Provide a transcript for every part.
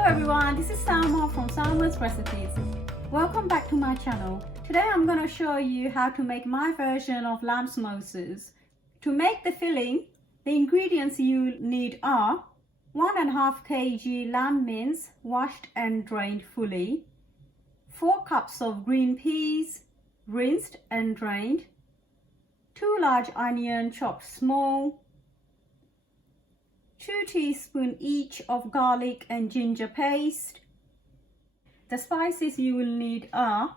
Hello everyone, this is Salma from Salma's Recipes. Welcome back to my channel. Today I'm going to show you how to make my version of lamb samosas. To make the filling, the ingredients you need are 1.5 kg lamb mince washed and drained fully, 4 cups of green peas rinsed and drained, 2 large onions chopped small, 2 teaspoons each of garlic and ginger paste. The spices you will need are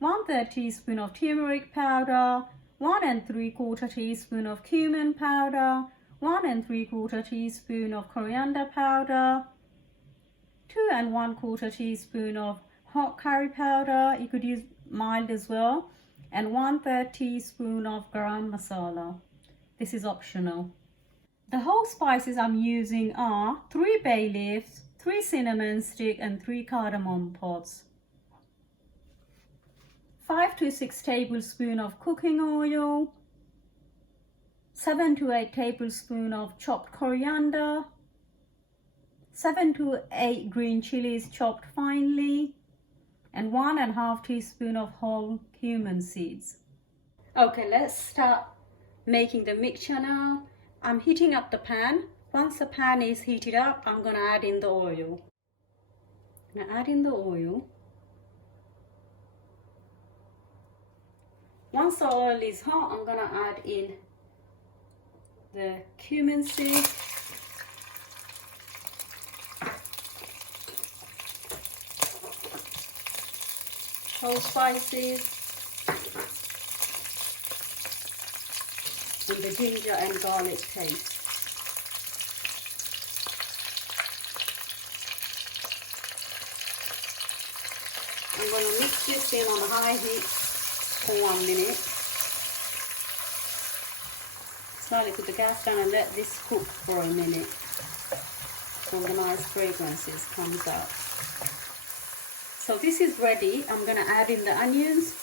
1/3 teaspoon of turmeric powder, 1 3/4 teaspoon of cumin powder, 1 3/4 teaspoon of coriander powder, 2 1/4 teaspoon of hot curry powder, you could use mild as well, and 1/3 teaspoon of Garam Masala. This is optional. The whole spices I'm using are 3 bay leaves, 3 cinnamon sticks and 3 cardamom pods. 5 to 6 tablespoons of cooking oil, 7 to 8 tablespoons of chopped coriander, 7 to 8 green chilies chopped finely, and 1.5 teaspoon of whole cumin seeds. Okay, let's start making the mixture now. I'm heating up the pan. Once the pan is heated up, I'm going to add in the oil. I'm going to add in the oil. Once the oil is hot, I'm going to add in the cumin seed, whole spices, and the ginger and garlic paste. I'm going to mix this in on high heat for 1 minute. Slowly put the gas down and let this cook for a minute so the nice fragrances comes out. So this is ready. I'm going to add in the onions.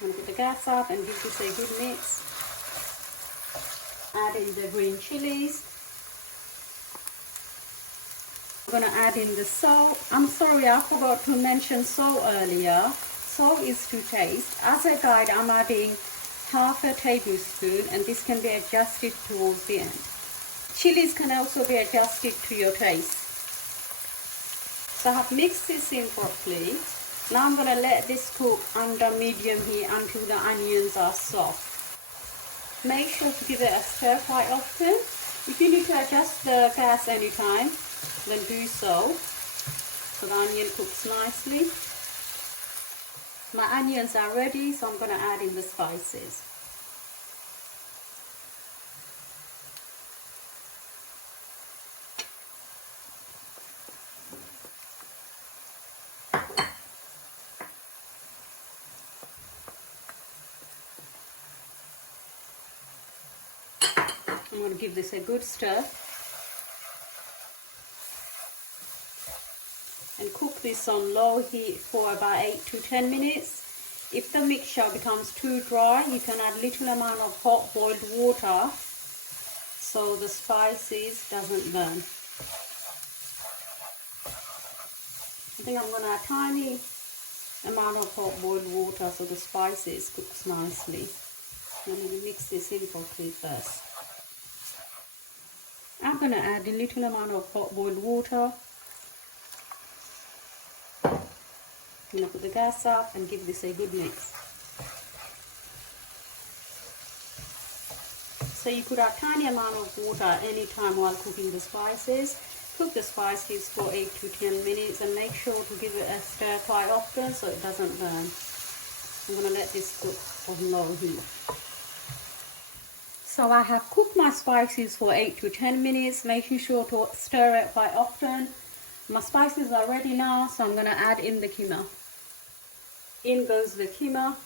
I'm going to put the gas up and give this a good mix. Add in the green chilies. I'm going to add in the salt. I'm sorry, I forgot to mention salt earlier. Salt is to taste. As a guide, I'm adding 1/2 tablespoon, and this can be adjusted towards the end. Chilies can also be adjusted to your taste. So I have mixed this in properly. Now I'm going to let this cook under medium heat until the onions are soft. Make sure to give it a stir quite often. If you need to adjust the gas anytime, then do so the onion cooks nicely. My onions are ready, so I'm going to add in the spices. I'm going to give this a good stir and cook this on low heat for about 8 to 10 minutes. If the mixture becomes too dry, you can add little amount of hot boiled water so the spices doesn't burn. I think I'm going to add a tiny amount of hot boiled water so the spices cooks nicely. I'm going to mix this in properly first. I'm going to add a little amount of hot boiled water. I'm going to put the gas up and give this a good mix. So you could add a tiny amount of water anytime while cooking the spices. Cook the spices for 8 to 10 minutes and make sure to give it a stir quite often so it doesn't burn. I'm going to let this cook on low heat. So I have cooked my spices for 8 to 10 minutes, making sure to stir it quite often. My spices are ready now, so I'm going to add in the keema. In goes the keema.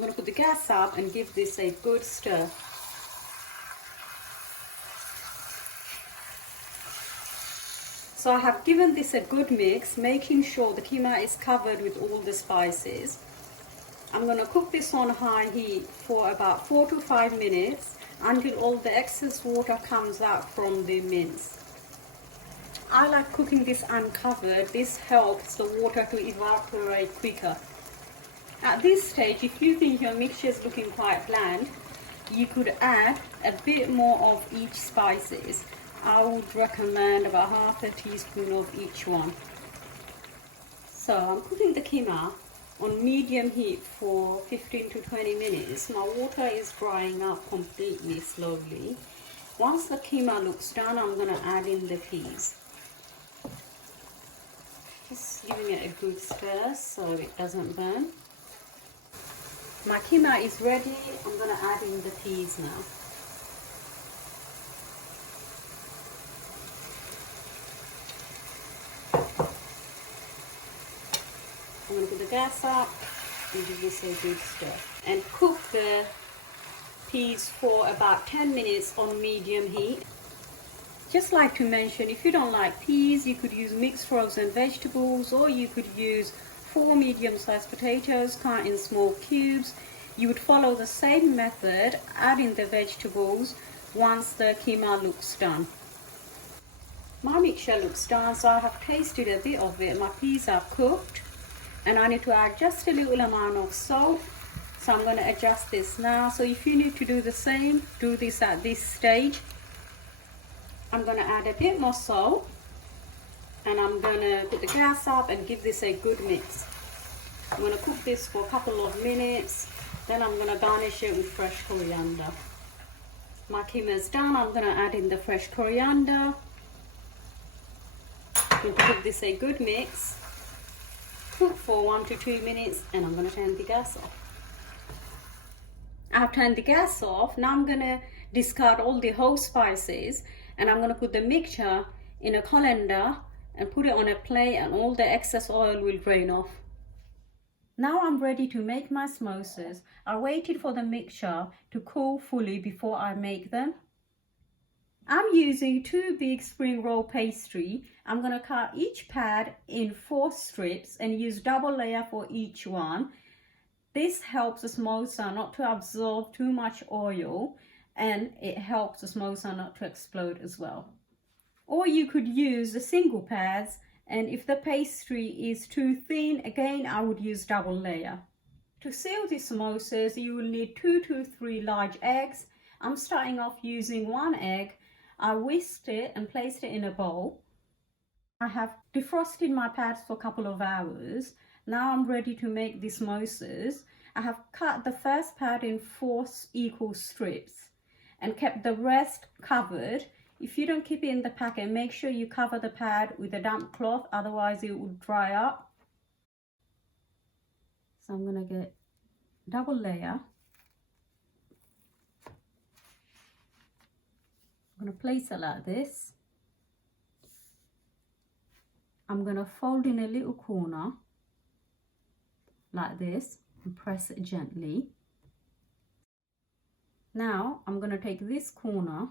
I'm going to put the gas up and give this a good stir. So I have given this a good mix, making sure the keema is covered with all the spices. I'm going to cook this on high heat for about 4 to 5 minutes until all the excess water comes out from the mince. I like cooking this uncovered. This helps the water to evaporate quicker. At this stage, if you think your mixture is looking quite bland, you could add a bit more of each spices. I would recommend about half a teaspoon of each one. So I'm cooking the keema on medium heat for 15 to 20 minutes. My water is drying up completely slowly. Once the keema looks done, I'm going to add in the peas. Just giving it a good stir so it doesn't burn. My keema is ready. I'm going to add in the peas now. I'm going to put the gas up and give this a good stir. And cook the peas for about 10 minutes on medium heat. Just like to mention, if you don't like peas, you could use mixed frozen vegetables, or you could use 4 medium-sized potatoes cut in small cubes. You would follow the same method, add in the vegetables once the keema looks done. My mixture looks done, so I have tasted a bit of it. My peas are cooked. And I need to add just a little amount of salt, so I'm going to adjust this now. So if you need to do the same, do this at this stage. I'm going to add a bit more salt, and I'm going to put the gas up and give this a good mix. I'm going to cook this for a couple of minutes, then I'm going to garnish it with fresh coriander. My keema is done. I'm going to add in the fresh coriander. I'm going to give this a good mix. Cook for 1 to 2 minutes, and I'm going to turn the gas off. I have turned the gas off. Now I'm going to discard all the whole spices, and I'm going to put the mixture in a colander and put it on a plate, and all the excess oil will drain off. Now I'm ready to make my samosas. I waited for the mixture to cool fully before I make them. I'm using 2 big spring roll pastry. I'm going to cut each pad in 4 strips and use double layer for each one. This helps the samosa not to absorb too much oil, and it helps the samosa not to explode as well. Or you could use the single pads, and if the pastry is too thin, again I would use double layer. To seal the samosas, you will need 2 to 3 large eggs. I'm starting off using 1 egg. I whisked it and placed it in a bowl. I have defrosted my pads for a couple of hours. Now I'm ready to make the samosas. I have cut the first pad in 4 equal strips and kept the rest covered. If you don't keep it in the packet, make sure you cover the pad with a damp cloth, otherwise it will dry up. So I'm going to get double layer. I'm going to place it like this. I'm going to fold in a little corner like this and press it gently. Now I'm going to take this corner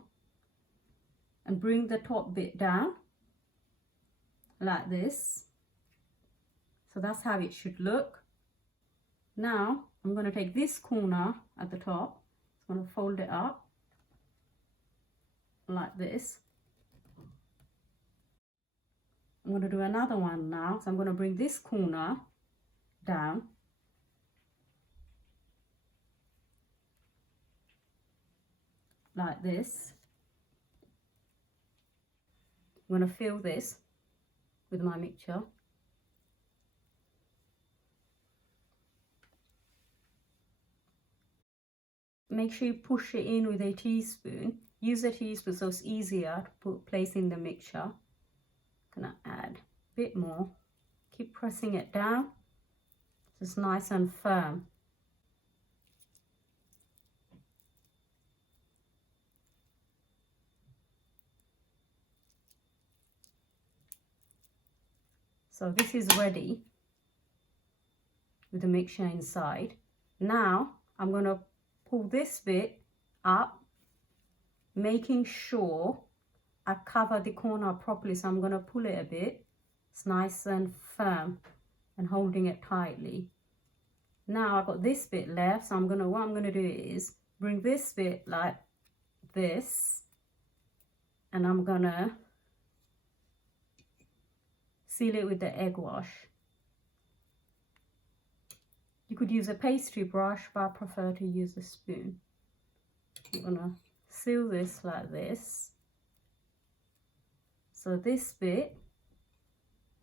and bring the top bit down like this. So that's how it should look. Now I'm going to take this corner at the top. I'm going to fold it up like this. I'm going to do another one now. So I'm going to bring this corner down like this. I'm going to fill this with my mixture. Make sure you push it in with a teaspoon. Use a teaspoon so it's easier to place in the mixture. I'm going to add a bit more. Keep pressing it down so it's nice and firm. So this is ready with the mixture inside. Now I'm going to pull this bit up, making sure I cover the corner properly. So I'm going to pull it a bit. It's nice and firm and holding it tightly. Now I've got this bit left, so what I'm gonna do is bring this bit like this, and I'm gonna seal it with the egg wash. You could use a pastry brush, but I prefer to use a spoon. I'm gonna seal this like this. So this bit,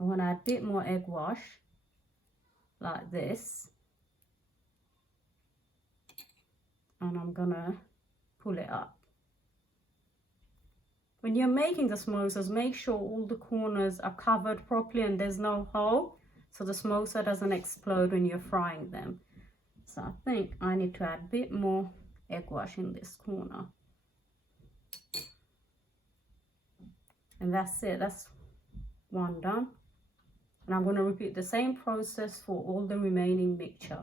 I'm gonna add a bit more egg wash like this, and I'm gonna pull it up. When you're making the samosas, make sure all the corners are covered properly and there's no hole, so the samosa doesn't explode when you're frying them. So I think I need to add a bit more egg wash in this corner. And that's it, that's one done. And I'm going to repeat the same process for all the remaining mixture.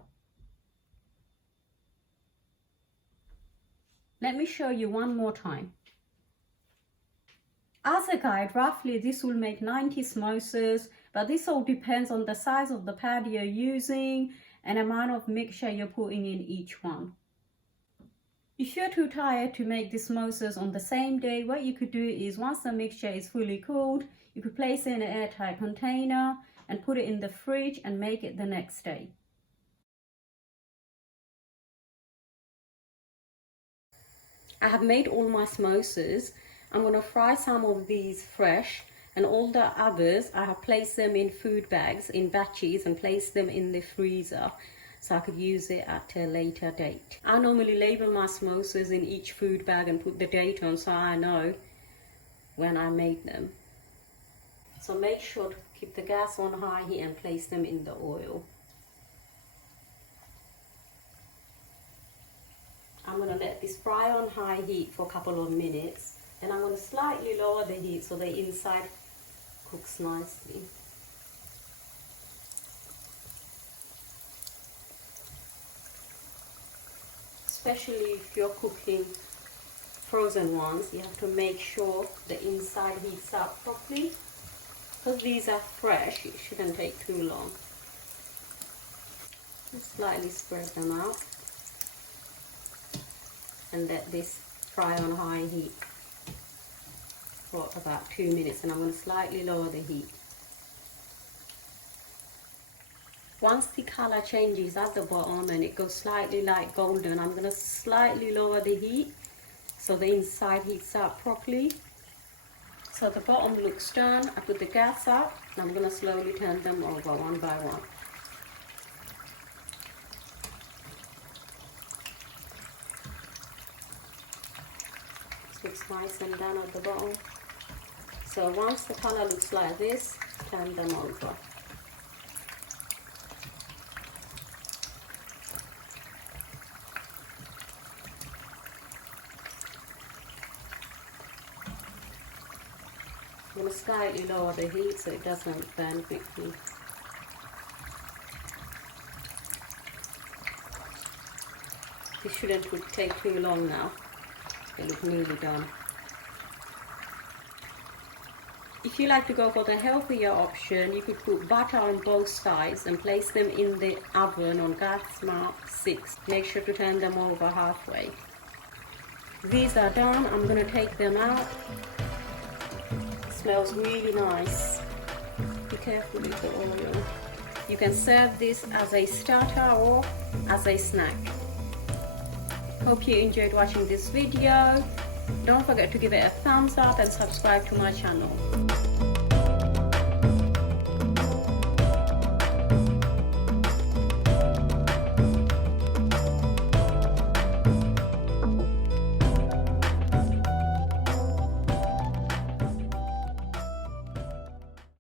Let me show you one more time. As a guide, roughly this will make 90 samosas, but this all depends on the size of the pad you're using and amount of mixture you're putting in each one. If you're too tired to make the samosas on the same day, what you could do is once the mixture is fully cooled, you could place it in an airtight container and put it in the fridge and make it the next day. I have made all my samosas. I'm going to fry some of these fresh, and all the others I have placed them in food bags in batches and placed them in the freezer so I could use it at a later date. I normally label my samosas in each food bag and put the date on so I know when I made them. So make sure to keep the gas on high heat and place them in the oil. I'm going to let this fry on high heat for a couple of minutes. Then I'm going to slightly lower the heat so the inside cooks nicely. Especially if you're cooking frozen ones, you have to make sure the inside heats up properly. Because these are fresh, it shouldn't take too long. Just slightly spread them out and let this fry on high heat for about 2 minutes, and I'm going to slightly lower the heat. Once the color changes at the bottom and it goes slightly light golden, I'm going to slightly lower the heat so the inside heats up properly. So the bottom looks done. I put the gas up and I'm going to slowly turn them over one by one. So it's nice and done at the bottom. So once the color looks like this, turn them over. I'm going to slightly lower the heat so it doesn't burn quickly. This shouldn't take too long now. They look nearly done. If you like to go for the healthier option, you could put butter on both sides and place them in the oven on gas mark 6. Make sure to turn them over halfway. These are done. I'm going to take them out. Smells really nice. Be careful with the oil. You can serve this as a starter or as a snack. Hope you enjoyed watching this video. Don't forget to give it a thumbs up and subscribe to my channel.